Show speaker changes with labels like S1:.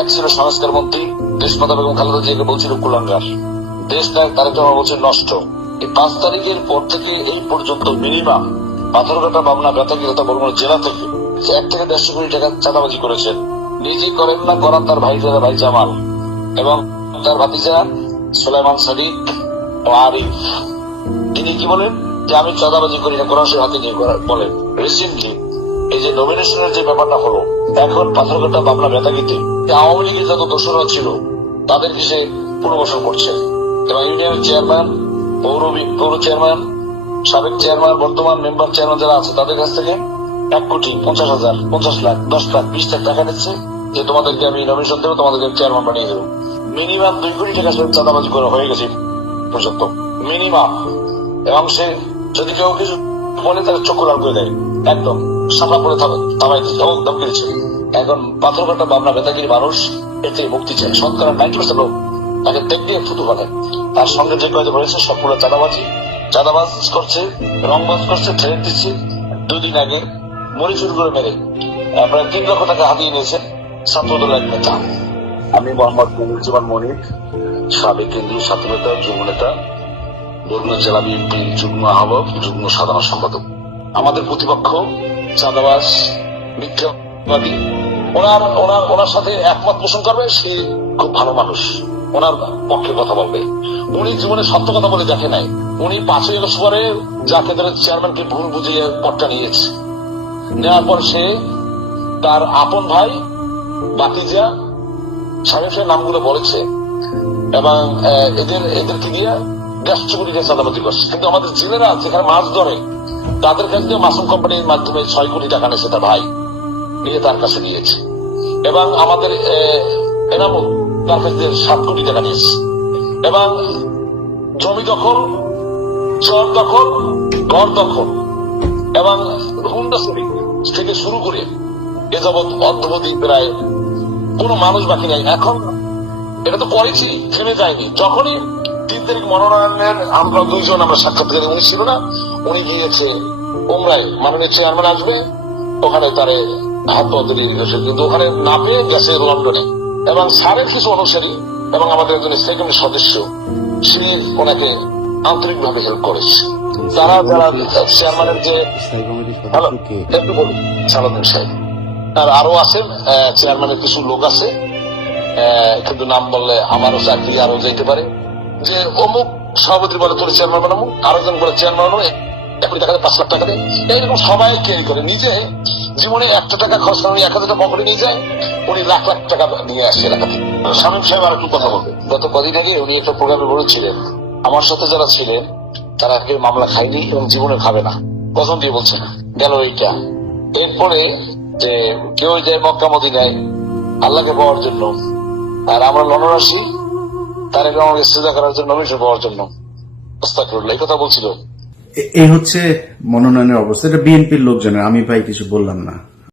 S1: এক সংস্কার মন্ত্রী দেশমাতা বেগম খালেদা জিয়াকে বলছিল কুলাঙ্গার দেশ নায়ক বলছে নষ্ট। এই পাঁচ তারিখের পর থেকে এই পর্যন্ত মিনিমাম পাথরঘাটা বামনা তথা বরগুনা জেলা থেকে এক থেকে দেড়শো কোটি টাকা চাঁদাবাজি করেছেন। নিজে করেন না, করান তার ভাই যারা ভাই জামাল এবং তার ভাতিজা সোলাইমান সাদিক আরিফ। তিনি কি বলেন? যে আমি চাঁদাবাজি করি না, কোরআন হাতে নিয়ে বলেন রিসেন্টলি এই যে নমিনেশনের যে ব্যাপারটা হলো, এখন পাথরঘাটা বাবলা বেতাগিতে আওয়ামী লীগের যত দোষরা ছিল, তাদেরকে সে পুনর্বাসন করছে। এবং ইউনিয়নের চেয়ারম্যান পৌর পৌর চেয়ারম্যান সাবেক চেয়ারম্যান বর্তমান মেম্বার চেয়ারম্যান যারা আছে, তাদের কাছ থেকে এক কোটি পঞ্চাশ হাজার, পঞ্চাশ লাখ, দশ লাখ, বিশ লাখ টাকা নিচ্ছে যে তোমাদেরকে আমি নমিনেশন দেবো, তোমাদেরকে চেয়ারম্যান বানিয়ে দেবো। মিনিমাম দুই কোটি টাকা চাঁদাবাজি করা হয়ে গেছে, পর্যন্ত। মিনিমাম এবং সে যদি কেউ কিছু বলে, তাহলে চক্ষু লাল করে দেয়। একদম সামনা পড়ে থামাই দিচ্ছে এবং দম দিচ্ছে এখন পাথর কাটা বাবনা বেতাগিরি মানুষ এর থেকে মুক্তি চায়। শতকরা নাইনটি পার্সেন্ট লোক, তাকে দেখ দিয়ে ফুটু পাঠায় তার সঙ্গে যে কয়েকজন রয়েছে সবগুলো চাঁদাবাজি। চাঁদাবাজ করছে, রংবাজ করছে, ঠেলে দিচ্ছে। দুদিন আগে মরি চুরি করে মেরে প্রায় তিন লক্ষ টাকা হাতিয়ে নিয়েছেন ছাত্রদল এক নেতা। আমি মোহাম্মদ মনির, সাবেক কেন্দ্রীয় ছাত্র নেতা যুব নেতা বরগুনা জেলা বিএনপির যুগ্ম আহ্বায়ক, যুগ্ম সাধারণ সম্পাদক। আমাদের প্রতিপক্ষ চাঁদাবাস মিথ্যাবাদী। ওনার ওনার ওনার সাথে একমত পোষণ করবে, সে খুব ভালো মানুষ। ওনার পক্ষে কথা বলবে। উনি জীবনে সত্য কথা বলে দেখে নাই। উনি পাঁচই আগস্ট পরে জাতীয় দলের চেয়ারম্যানকে ভুল বুঝিয়ে পটটা নিয়েছে। নেওয়ার পর সে তার আপন ভাই বাতিজা সাহেব নামগুলো বলেছে। এবং এদের, এদেরকে দিয়ে করছে। কিন্তু আমাদের জেলেরা যেখানে মাছ ধরে, তাদের মাসুম কোম্পানির মাধ্যমে ছয় কোটি টাকা নিয়েছে তার ভাই, নিয়ে তার কাছে এবং আমাদের এনামুল তার কাছ সাত কোটি টাকা নিয়েছে। এবং জমি দখল, চর দখল, ঘর দখল, এবং থেকে শুরু করে এ যাবৎ অদ্যবধি প্রায় কোনো মানুষ বাকি নাই। এখন এটা তো করেছি, থেমে যায়নি। যখনই তিন তারিখ মনোনয়নের আমরা দুইজন আমরা সাক্ষাৎকারী উনি ছিল না, উনি গিয়েছে ওমরায় মাননীয় চেয়ারম্যান আসবে, ওখানে তারে হাত পাতে দিয়ে গেছে কিন্তু ওখানে না পেয়ে গেছে লন্ডনে। এবং স্যারের কিছু অনুসারী এবং আমাদের একজন সেকেন্ড সদস্য, সে ওনাকে আন্তরিকভাবে হেল্প করেছে। তারা যারা চেয়ারম্যানের যে একটু বলুন সালাদিন সাহেব। আর আরও আছেন চেয়ারম্যানের কিছু লোক আছে কিন্তু নাম বললে আমারও চাকরি আরও যেতে পারে। যে অমুক সভাপতি বলে তোর চেয়ারম্যান বানাবো আরেকজন বলে চেয়ারম্যান কোটি টাকা দেয়, পাঁচ লাখ টাকা দেয়। এইরকম সবাই কেই করে। নিজে জীবনে একটা টাকা খরচ উনি এক হাজার টাকা নিয়ে যায় উনি লাখ লাখ টাকা নিয়ে আসে এলাকাতে শামীম সাহেব আর একটু কথা বলবে গত কদিন আগে উনি একটা প্রোগ্রামে বলেছিলেন আমার সাথে যারা ছিলেন তারা আগে মামলা খায়নি এবং জীবনে খাবে না। কখন দিয়ে বলছে গেল এইটা। এরপরে যে কেউ যায় মক্কা মদিনায় আল্লাহকে পাওয়ার জন্য। আর আমরা লন্ডন আসি তারেক আমাকে সিজা করার জন্য নমিশন পাওয়ার জন্য এই কথা বলছিল।
S2: এই হচ্ছে মনোনয়নের অবস্থা। এটা বিএনপির লোকজনের, আমি ভাই কিছু বললাম না।